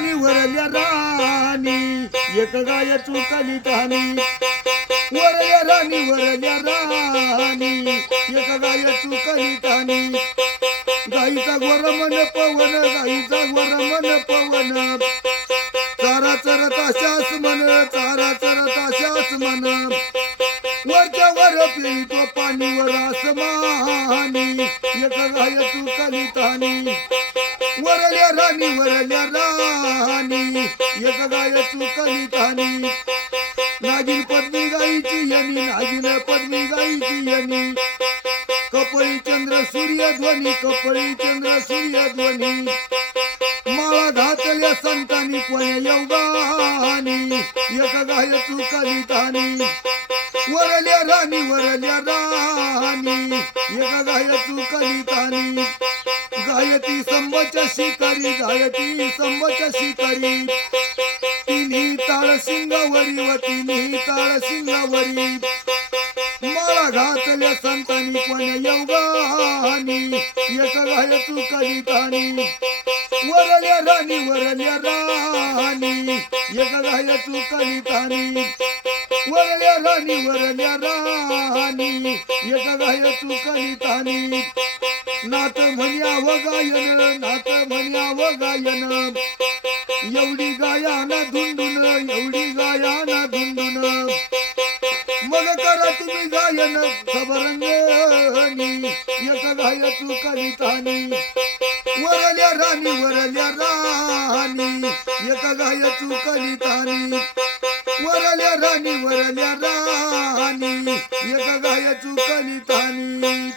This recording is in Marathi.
राणी वरल्या राणी एक गाय चुकली तानी वरल्या राणी वरल्या राणी एक गाय चुकली तानी गाईचा गोर मन पवन गाईचा गोर मन पवन चारा चरत अशाच मन चारा चरत अशाच मन वरच्या वर पितो पाणीवर आसमानी एक गाय चुकली तानी वरल्या राणी एक गाय चुकली तानी नागिन पद्मी गाईची यनी नागिन पद्मी गाईची यनी कपळी चंद्र सूर्य ध्वनी कपळी चंद्र सूर्य ध्वनी माळा घातल्या संतांनी पण योगानी एक गाय चुकली तानी वरल्या राणी एक गाय चुकली तानी गायती संभच्या शिकारी गायती संभच्या शिकारी तिन्ही ताळ सिंगावरी व तिन्ही ताळ सिंगावरी माळा घातल्या संतांनी पण योगानी एक गाय चुकली तानी वरल्या राणी एक गाय चुकली तानी वरल्या राणी एक गाय चुकली तानी नाथ म्हण्याव गायन नाथ म्हण्याव गायन एवढी गायाना धुंडून एवढी गायाना धुंडून मग करा तुम्ही गायन सबरंगणी एक गाय चुकली तानी वरल्या राणी एक गाय चुकली तानी वरल्या राणी एक गाय चुकली तानी